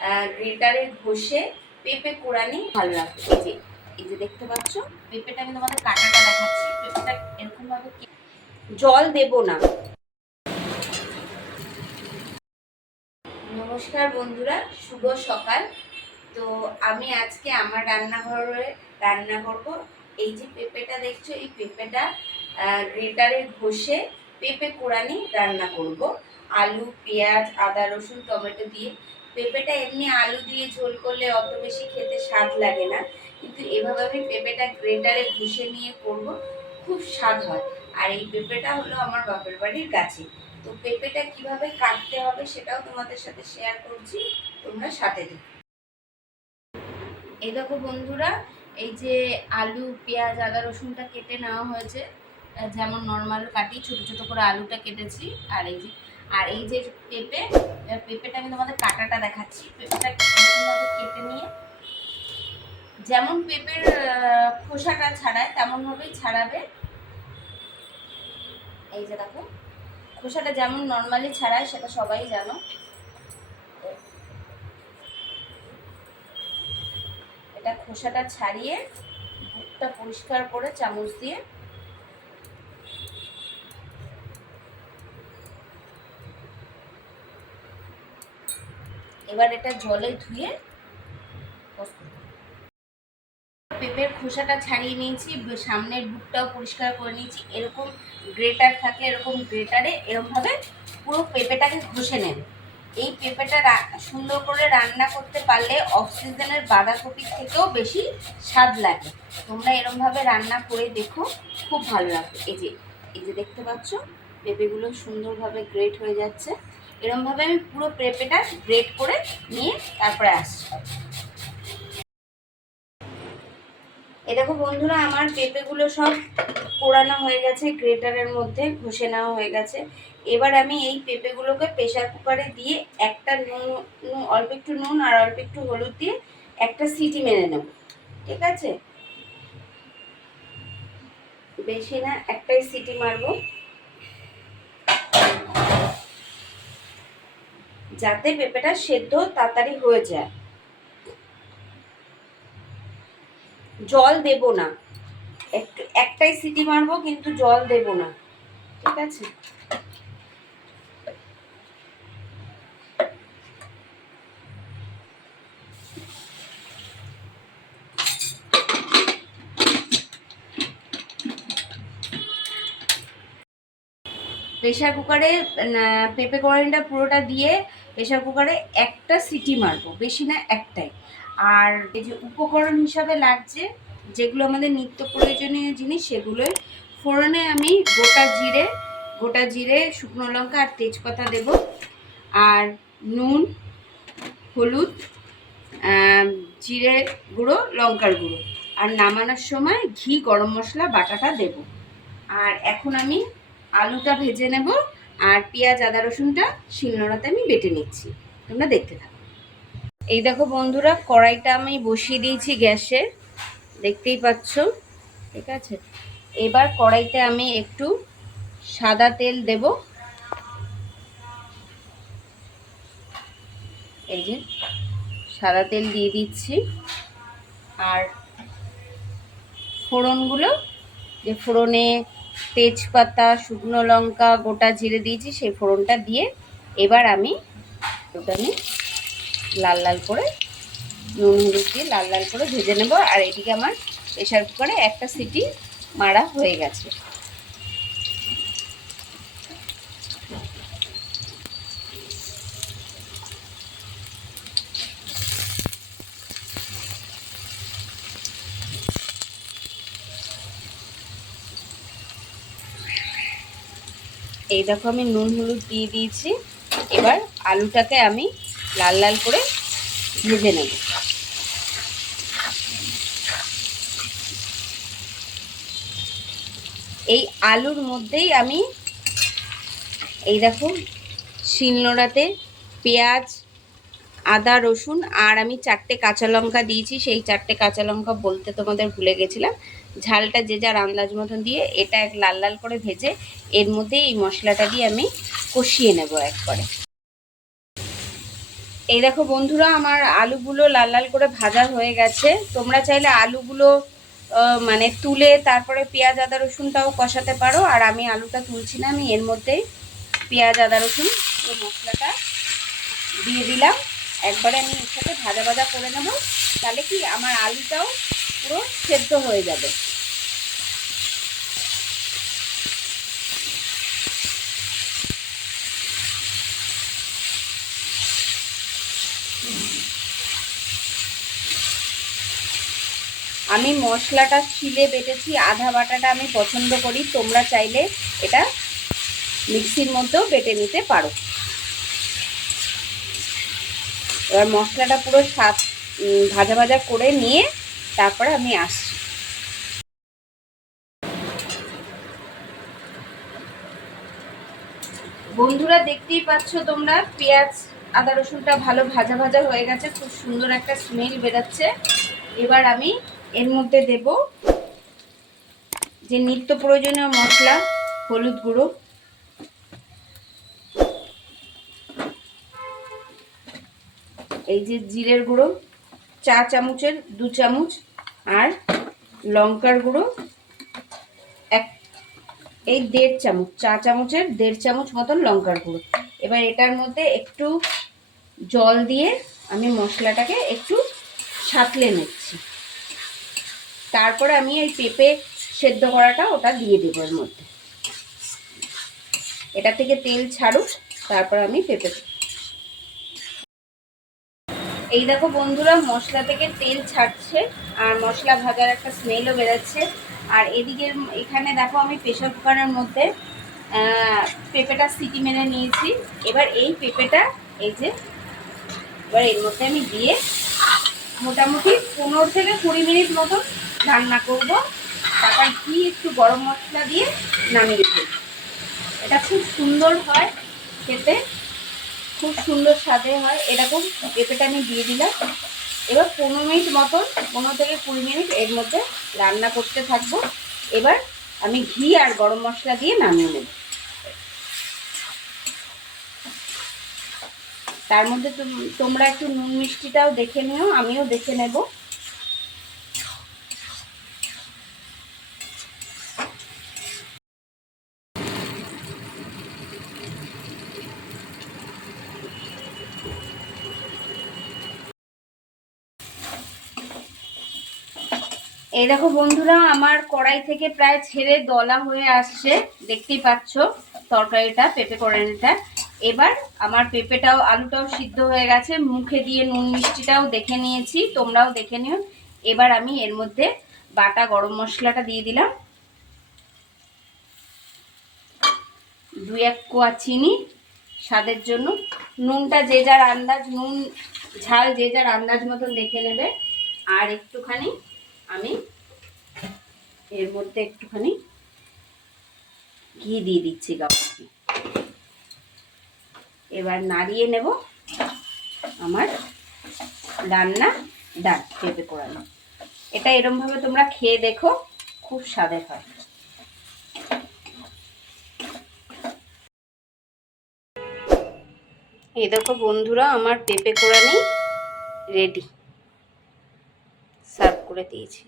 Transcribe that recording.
গ্রেটারে ঘষে পেঁপে কোড়ানি ভালো লাগবে। এই যে দেখতে পাচ্ছ পেঁপেটা, আমি তোমাদের কাটাটা দেখাচ্ছি। পেঁপেটা এরকম ভাবে জল দেব না। নমস্কার বন্ধুরা, শুভ সকাল। তো আমি আজকে আমার রান্নাঘরে রান্না করব। এই যে পেঁপেটা দেখছো, এই পেঁপেটা গ্রেটারে ঘষে পেঁপে কোড়ানি রান্না করব। আলু, পেঁয়াজ, আদা, রসুন, টমেটো দিয়ে। পেঁপেটা এমনি আলু দিয়ে ঝোল করলে অত বেশি খেতে স্বাদ লাগে না, কিন্তু এভাবে আমি পেঁপেটা গ্রেটারে ঘষে নিয়ে করব, খুব স্বাদ হয়। আর এই পেঁপেটা হলো আমার বাপের বাড়ির গাছে। তো পেঁপেটা কিভাবে কাটতে হবে সেটাও তোমাদের সাথে শেয়ার করছি, তোমরা সাথে দেখো। এই দেখো বন্ধুরা, এই যে আলু, পেঁয়াজ, আদা, রসুনটা কেটে নেওয়া হয়েছে, যেমন নর্মাল কাটি ছোট ছোট করে আলুটা কেটেছি। আর এই যে পেঁপেটা আমি তোমাদের কাটাটা দেখাচ্ছি। পেঁপেটা এরকমভাবে কেটে নিয়ে যেমন পেঁপের খোসাটা ছাড়ায় তেমনভাবেই ছাড়াবে। এই যে দেখো, খোসাটা যেমন নর্মালি ছাড়ায় সেটা সবাই জানো। এটা খোসাটা ছাড়িয়ে বুকটা পরিষ্কার করে চামচ দিয়ে এবার এটা জলে ধুয়ে পেঁপের খোসাটা ছাড়িয়ে নিয়েছি, সামনের বুকটাও পরিষ্কার করে নিয়েছি। এরকম গ্রেটার থাকলে এরকম গ্রেটারে এরকমভাবে পুরো পেঁপেটাকে ঘষে নেবে। এই পেঁপেটা সুন্দর করে রান্না করতে পারলে অফ সিজনের বাঁধাকপির থেকেও বেশি স্বাদ লাগে। তোমরা এরকমভাবে রান্না করে দেখো, খুব ভালো লাগবে। এই যে দেখতে পাচ্ছ পেঁপেগুলো সুন্দরভাবে গ্রেট হয়ে যাচ্ছে। এরকমভাবে আমি পুরো পেঁপেটা গ্রেট করে নিয়ে তারপরে আসছি। এ দেখো বন্ধুরা, আমার পেঁপেগুলো সব পোড়ানো হয়ে গেছে, গ্রেটারের মধ্যে ঘষে নেওয়া হয়ে গেছে। এবার আমি এই পেঁপেগুলোকে প্রেসার কুকারে দিয়ে একটা অল্প একটু নুন আর অল্প একটু হলুদ দিয়ে একটা সিটি মেরে নেব। ঠিক আছে, বেশি না, একটাই সিটি মারবো, যাতে পেঁপেটা সেদ্ধ তাড়াতাড়ি হয়ে যায়। জল দেব না, একটাই সিটি মারবো, কিন্তু জল দেব না। ঠিক আছে, প্রেসার কুকারে পেঁপে কোড়ানিটা পুরোটা দিয়ে প্রেসার কুকারে একটা সিটি মারবো, বেশি না, একটাই। আর এই যে উপকরণ হিসাবে লাগছে যেগুলো আমাদের নিত্য প্রয়োজনীয় জিনিস, সেগুলোই ফোড়নে আমি গোটা জিরে, শুকনো লঙ্কা আর তেজপাতা দেব, আর নুন, হলুদ, জিরে গুঁড়ো, লঙ্কার গুঁড়ো, আর নামানোর সময় ঘি, গরম মশলা বাটাটা দেব। আর এখন আমি আলুটা ভেজে নেব, আর পেঁয়াজ, আদা, রসুনটা শিলনোড়াতে আমি বেটে নিচ্ছি। তোমরা দেখতে থাকো। এই দেখো বন্ধুরা, কড়াইটা আমি বসিয়ে দিয়েছি গ্যাসে, দেখতেই পাচ্ছ। ঠিক আছে, এবার কড়াইতে আমি একটু সাদা তেল দেব। এই যে সাদা তেল দিয়ে দিচ্ছি। আর ফোড়নগুলো, যে ফোড়নে তেজপাতা, শুকনো লঙ্কা, গোটা জিরে দিয়েছি, সেই ফোড়নটা দিয়ে এবার আমি ওটা লাল লাল করে নুন হলুদ দিয়ে লাল লাল করে ভেজে নেব। আর এদিকে আমার প্রেসার কুকারে একটা সিটি মারা হয়ে গেছে। এই দেখো, আমি নুন হলুদ দিয়ে দিয়েছি। এবার আলুটাকে আমি লাল লাল করে ভেজে নেব। এই আলুর মধ্যেই আমি এই দেখো শিলনোড়াতে পেঁয়াজ, আদা, রসুন আর আমি 4টে কাঁচা লঙ্কা দিয়েছি। সেই 4টে কাঁচা লঙ্কা বলতে তোমাদের ভুলে গেছিলাম। ঝালটা যে যার আন্দাজ মতন দিয়ে এটা লাল লাল করে ভেজে এর মধ্যে এই মশলাটা দিয়ে আমি কষিয়ে নেব একবারে। এই দেখো বন্ধুরা, আমার আলুগুলো লাল লাল করে ভাজা হয়ে গেছে। তোমরা চাইলে আলুগুলো মানে তুলে তারপরে পেঁয়াজ আদা রসুনটাও কষাতে পারো, আর আমি আলুটা তুলছি না, আমি এর মধ্যেই পেঁয়াজ আদা রসুন এই মশলাটা দিয়ে দিলাম। একবারে আমি এর সাথে ভাজা ভাজা করে নেব, তাহলে কি আমার আলুটাও পুরো সেদ্ধ হয়ে যাবে। আমি মশলাটা শিলে বেটেছি, আধা বাটাটা আমি পছন্দ করি, তোমরা চাইলে এটা মিক্সির মধ্যেও বেটে নিতে পারো। এবার মশলাটা পুরো ভাজা ভাজা করে নিয়ে তারপরে আমি আসছি। বন্ধুরা দেখতেই পাচ্ছ তোমরা, পেঁয়াজ আদা রসুনটা ভালো ভাজা ভাজা হয়ে গেছে, খুব সুন্দর একটা স্মেল বেরোচ্ছে। এবার আমি এর মধ্যে দেব যে নিত্য প্রয়োজনীয় মশলা, হলুদ গুঁড়ো, এই যে জিরের গুঁড়ো 4 চামচের 2 চামচ, আর লঙ্কার গুঁড়ো এই 1.5 চামচ, 4 চামচের 1.5 চামচ মতন লঙ্কার গুঁড়ো। এবার এটার মধ্যে একটু জল দিয়ে আমি মশলাটাকে একটু সাঁতলে নিচ্ছি। তারপরে আমি এই পেঁপে সেদ্ধ করাটা ওটা দিয়ে দেবো এর মধ্যে। এটা থেকে তেল ছাড়ুক, তারপর আমি পেঁপে, এই দেখো বন্ধুরা মশলা থেকে তেল ছাড়ছে আর মশলা ভাজার একটা স্মেলও বেরোচ্ছে। আর এদিকে এখানে দেখো আমি প্রেসার কুকারের মধ্যে পেঁপেটা সিটি মেরে নিয়েছি। এবার এই পেঁপেটা এই যে এবার এর মধ্যে আমি দিয়ে মোটামুটি 15 থেকে 20 মিনিট মতন রান্না করব। তারপর ঘি একটু গরম মশলা দিয়ে নামিয়ে দেব। এটা খুব সুন্দর হয় খেতে, খুব সুন্দর স্বাদে হয়। এরকম পেঁপেটা আমি দিয়ে দিলাম। এবার 15 মিনিট মতন, 15 থেকে 20 মিনিট এর মধ্যে রান্না করতে থাকবো। এবার আমি ঘি আর গরম মশলা দিয়ে নামিয়ে নেব। তার মধ্যে তোমরা একটু নুন মিষ্টিটাও দেখে নিও, আমিও দেখে নেব। এই দেখো বন্ধুরা, আমার কড়াই থেকে প্রায় ছেড়ে দলা হয়ে আসছে, দেখতেই পাচ্ছ তরকারিটা, পেঁপে কড়াইটা। এবার আমার পেঁপেটাও আলুটাও সিদ্ধ হয়ে গেছে, মুখে দিয়ে নুন মিষ্টিটাও দেখে নিয়েছি, তোমরাও দেখে নিও। এবার আমি এর মধ্যে বাটা গরম মশলাটা দিয়ে দিলাম, 2-1 কোয়া চিনি স্বাদের জন্য, নুনটা যে যার আন্দাজ, নুন ঝাল যে যার আন্দাজ মতন দেখে নেবে। আর একটুখানি আমি এর মধ্যে একটুখানি ঘি দিয়ে দিচ্ছি, গাওয়া ঘি। এবার নাড়িয়ে নেব। আমার রান্না ডান, পেঁপে কোরানো। এটা এরমভাবে তোমরা খেয়ে দেখো, খুব স্বাদের হয়। এই দেখো বন্ধুরা, আমার পেঁপে কোরানি রেডি, সার্ভ করে দিয়েছি।